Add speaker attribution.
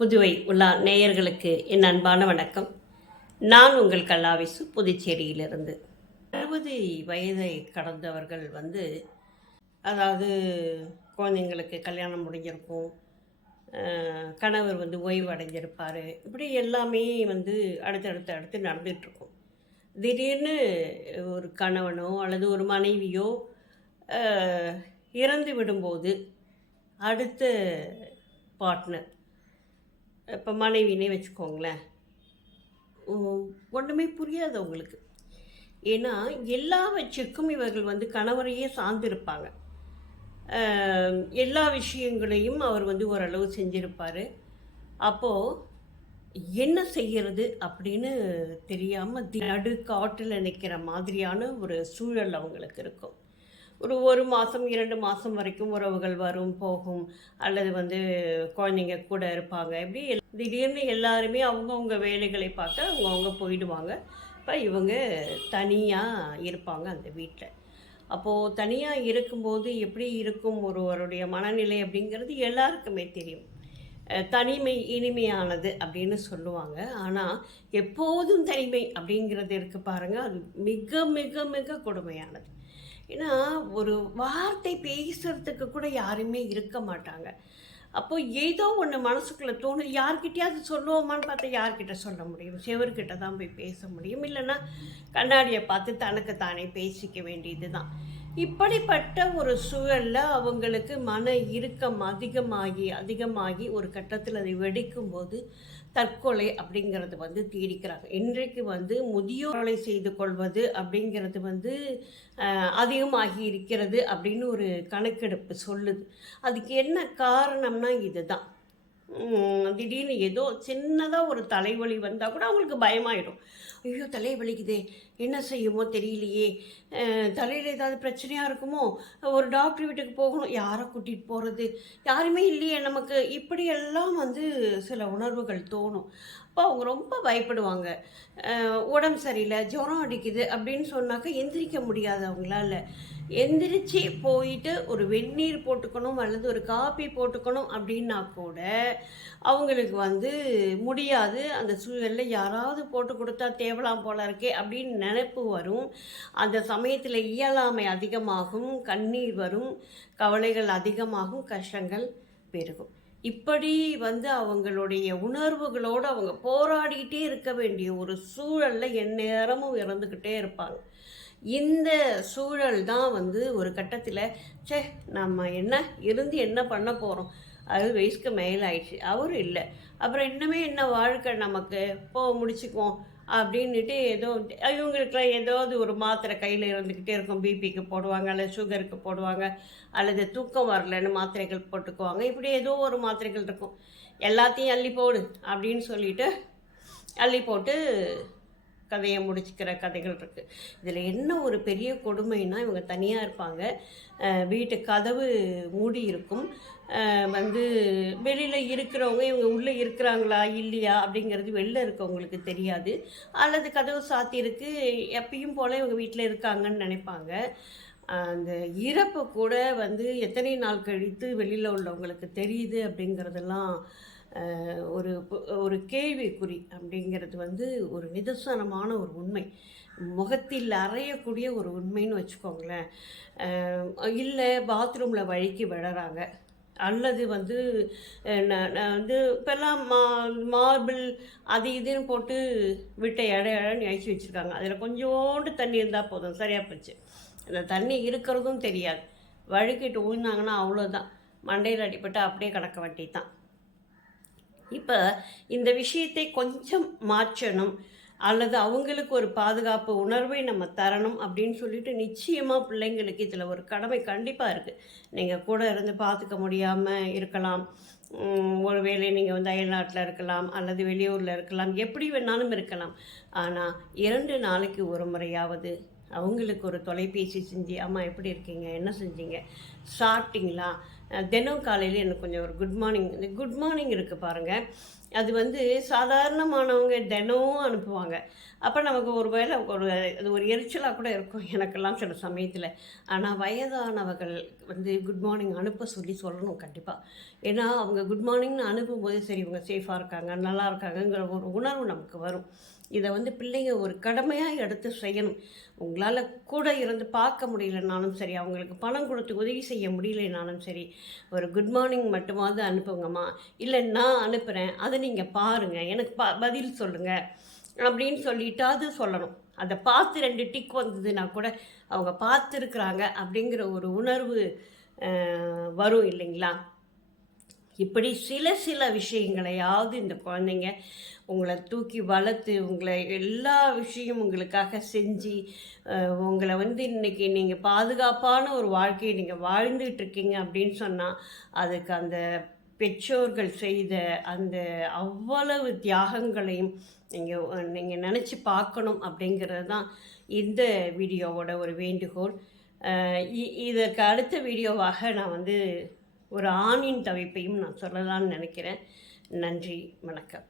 Speaker 1: புதுவை உலா நேயர்களுக்கு என் அன்பான வணக்கம். நான் உங்கள் கல்லாவிசு புதுச்சேரியிலிருந்து. அறுபது வயதை கடந்தவர்கள் வந்து அதாவது குழந்தைங்களுக்கு கல்யாணம் முடிஞ்சிருக்கும் கணவர் வந்து ஓய்வு அடைஞ்சிருப்பார் இப்படி எல்லாமே வந்து அடுத்தடுத்து அடுத்து நடந்துகிட்ருக்கும். திடீர்னு ஒரு கணவனோ அல்லது ஒரு மனைவியோ இறந்து விடும்போது அடுத்த பார்ட்னர் இப்போ மனைவினே வச்சுக்கோங்களேன். ஒன்றுமே புரியாது அவங்களுக்கு ஏன்னா எல்லாவற்றுக்கும் இவர்கள் வந்து கணவரையே சார்ந்திருப்பாங்க. எல்லா விஷயங்களையும் அவர் வந்து ஓரளவு செஞ்சிருப்பார். அப்போது என்ன செய்கிறது அப்படின்னு தெரியாமல் நடு காட்டில் நிற்கிற மாதிரியான ஒரு சூழல் அவங்களுக்கு இருக்கும். ஒரு ஒரு மாதம் இரண்டு மாதம் வரைக்கும் உறவுகள் வரும் போகும். அல்லது வந்து குழந்தைங்க கூட இருப்பாங்க. இப்படி எல்- திடீர்னு எல்லாருமே அவங்கவுங்க வேலைகளை பார்க்க அவங்கவுங்க போயிடுவாங்க. இப்போ இவங்க தனியாக இருப்பாங்க அந்த வீட்டில் அப்போது தனியாக இருக்கும்போது எப்படி இருக்கும் ஒருவருடைய மனநிலை அப்படிங்கிறது எல்லாருக்குமே தெரியும். தனிமை இனிமையானது அப்படின்னு சொல்லுவாங்க. ஆனால் எப்போதும் தனிமை அப்படிங்கிறது இருக்குது பாருங்கள் அது மிக மிக மிக கொடுமையானது. ஏன்னா ஒரு வார்த்தை பேசுறதுக்கு கூட யாருமே இருக்க மாட்டாங்க. அப்போ ஏதோ ஒன்று மனசுக்குள்ளே தோணும். யார்கிட்டயாவது சொல்லுவோமான்னு பார்த்தா யார்கிட்ட சொல்ல முடியும்? செவர்கிட்ட தான் போய் பேச முடியும். இல்லைன்னா கண்ணாடியை பார்த்து தனக்கு தானே பேசிக்க வேண்டியது தான் இப்படிப்பட்ட ஒரு சூழலில் அவங்களுக்கு மன இறுக்கம் அதிகமாகி அதிகமாகி ஒரு கட்டத்தில் அதை வெடிக்கும்போது தற்கொலை அப்படிங்கிறது வந்து தீடிக்கிறாங்க. இன்றைக்கு வந்து முதியோரை செய்து கொள்வது அப்படிங்கிறது வந்து அதிகமாகி இருக்கிறது அப்படின்னு ஒரு கணக்கெடுப்பு சொல்லுது. அதுக்கு என்ன காரணம்னா இதுதான். திடீர்னு ஏதோ சின்னதாக ஒரு தலைவலி வந்தால் கூட அவங்களுக்கு பயமாயிடும். ஐயோ தலை வலிக்குதே. என்ன செய்யுமோ தெரியலையே. தலையில் ஏதாவது பிரச்சனையாக இருக்குமோ? ஒரு டாக்டர் வீட்டுக்கு போகணும். யாரை கூட்டிகிட்டு போகிறது யாருமே இல்லையே நமக்கு. இப்படியெல்லாம் வந்து சில உணர்வுகள் தோணும். அப்போ அவங்க ரொம்ப பயப்படுவாங்க. உடம்பு சரியில்லை ஜுரம் அடிக்குது அப்படின்னு சொன்னாக்க எந்திரிக்க முடியாது அவங்களால. எந்திரிச்சு போயிட்டு ஒரு வெந்நீர் போட்டுக்கணும் அல்லது ஒரு காபி போட்டுக்கணும் அப்படின்னா கூட அவங்களுக்கு வந்து முடியாது. அந்த சூழலில் யாராவது போட்டு கொடுத்தா தேவலாம் போல இருக்கே அப்படின்னு நினைப்பு வரும். அந்த சமயத்தில் இயலாமை அதிகமாகும் கண்ணீர் வரும் கவலைகள் அதிகமாகும் கஷ்டங்கள் பெருகும். இப்படி வந்து அவங்களுடைய உணர்வுகளோடு அவங்க போராடிக்கிட்டே இருக்க வேண்டிய ஒரு சூழலில் எந்நேரமும் இறந்துக்கிட்டே இருப்பாங்க. இந்த சூழல் தான் வந்து ஒரு கட்டத்தில் ச்சே நம்ம என்ன இருந்து என்ன பண்ண போகிறோம் அது வயசுக்கு மேலே ஆயிடுச்சு அவரும் இல்லை. அப்புறம் இன்னுமே என்ன வாழ்க்கை நமக்கு? போ முடிச்சுக்குவோம் அப்படின்னுட்டு ஏதோ இவங்களுக்குலாம் ஏதாவது ஒரு மாத்திரை கையில் இருந்துக்கிட்டே இருக்கும். பிபிக்கு போடுவாங்க அல்லது சுகருக்கு போடுவாங்க அல்லது தூக்கம் வரலன்னு மாத்திரைகள் போட்டுக்குவாங்க. இப்படி ஏதோ ஒரு மாத்திரைகள் இருக்கும். எல்லாத்தையும் அள்ளி போடு அப்படின்னு சொல்லிட்டு அள்ளி போட்டு கதையை முடிச்சுக்கிற கதைகள் இருக்குது இதில் என்ன ஒரு பெரிய கொடுமைன்னா இவங்க தனியாக இருப்பாங்க. வீட்டு கதவு மூடி இருக்கும். வந்து வெளியில் இருக்கிறவங்க இவங்க உள்ளே இருக்கிறாங்களா இல்லையா அப்படிங்கிறது வெளில இருக்கவங்களுக்கு தெரியாது. அல்லது கதவு சாத்தியிருக்கு எப்பயும் போல் இவங்க வீட்டில் இருக்காங்கன்னு நினைப்பாங்க. அந்த இறப்பு கூட வந்து எத்தனை நாள் கழித்து வெளியில் உள்ளவங்களுக்கு தெரியுது அப்படிங்கிறதெல்லாம் ஒரு ஒரு கேள்விக்குறி அப்படிங்கிறது வந்து ஒரு நிதர்சனமான ஒரு உண்மை. முகத்தில் அறையக்கூடிய ஒரு உண்மைன்னு வச்சுக்கோங்களேன். இல்லை பாத்ரூமில் வழுக்கி விழறாங்க அல்லது வந்து நான் வந்து இப்போல்லாம் மா மார்பிள் அது இதுன்னு போட்டு விட்ட இட இடன்னு இழைச்சி வச்சுருக்காங்க. அதில் கொஞ்சோண்டு தண்ணி இருந்தால் போதும். சரியாக போச்சு. அந்த தண்ணி இருக்கிறதும் தெரியாது. வழுக்கிட்டு விழுந்தாங்கன்னா அவ்வளோதான் மண்டையில் அடிப்பட்டு அப்படியே கணக்க வட்டி தான் இப்போ இந்த விஷயத்தை கொஞ்சம் மாற்றணும் அல்லது அவங்களுக்கு ஒரு பாதுகாப்பு உணர்வை நம்ம தரணும் அப்படின்னு சொல்லிட்டு நிச்சயமாக பிள்ளைங்களுக்கு இதில் ஒரு கடமை கண்டிப்பாக இருக்குது நீங்கள் கூட இருந்து பார்த்துக்க முடியாமல் இருக்கலாம். ஒரு ஒருவேளை நீங்கள் வந்து அயல்நாட்டில் இருக்கலாம் அல்லது வெளியூரில் இருக்கலாம். எப்படி வேணாலும் இருக்கலாம். ஆனால் இரண்டு நாளைக்கு ஒரு முறையாவது அவங்களுக்கு ஒரு தொலைபேசி செஞ்சு அம்மா எப்படி இருக்கீங்க? என்ன செஞ்சீங்க? சாப்பிட்டீங்களா தினம் காலையில் எனக்கு கொஞ்சம் ஒரு குட் மார்னிங் குட் மார்னிங் இருக்குது பாருங்கள் அது வந்து சாதாரணமானவங்க தினமும் அனுப்புவாங்க. அப்போ நமக்கு ஒரு வேலை ஒரு அது ஒரு எரிச்சலாக கூட இருக்கும். எனக்கெல்லாம் சில சமயத்தில். ஆனால் வயதானவர்கள் வந்து குட் மார்னிங் அனுப்ப சொல்லி சொல்லணும் கண்டிப்பாக ஏன்னா அவங்க குட் மார்னிங்னு அனுப்பும்போது சரி இவங்க சேஃபாக இருக்காங்க நல்லா இருக்காங்கங்கிற ஒரு உணர்வு நமக்கு வரும். இதை வந்து பிள்ளைங்க ஒரு கடமையாக எடுத்து செய்யணும். உங்களால் கூட இருந்து பார்க்க முடியலனாலும் சரி அவங்களுக்கு பணம் கொடுத்து உதவி செய்ய முடியலனாலும் சரி ஒரு குட் மார்னிங் மட்டுமாவது அனுப்புங்கம்மா. இல்லை நான் அனுப்புகிறேன் அதை நீங்கள் பாருங்கள் எனக்கு ப பதில் சொல்லுங்கள் அப்படின்னு சொல்லிட்டாவது சொல்லணும். அதை பார்த்து ரெண்டு டிக் வந்ததுன்னா கூட அவங்க பார்த்துருக்குறாங்க அப்படிங்கிற ஒரு உணர்வு வரும் இல்லைங்களா? இப்படி சில சில விஷயங்களையாவது இந்த குழந்தைங்க உங்களை தூக்கி வளர்த்து உங்களை எல்லா விஷயம் உங்களுக்காக செஞ்சு உங்களை வந்து இன்னைக்கு நீங்கள் பாதுகாப்பான ஒரு வாழ்க்கையை நீங்கள் வாழ்ந்துகிட்ருக்கீங்க அப்படின்னு சொன்னால் அதுக்கு அந்த பெற்றோர்கள் செய்த அந்த அவ்வளவு தியாகங்களையும் நீங்கள் நீங்கள் நினச்சி பார்க்கணும் அப்படிங்கிறது தான் இந்த வீடியோவோட ஒரு வேண்டுகோள். இ- இதற்கு அடுத்த வீடியோவாக நான் வந்து ஒரு ஆணின் தவிப்பையும் நான் சொல்லலாம்னு நினைக்கிறேன். நன்றி வணக்கம்.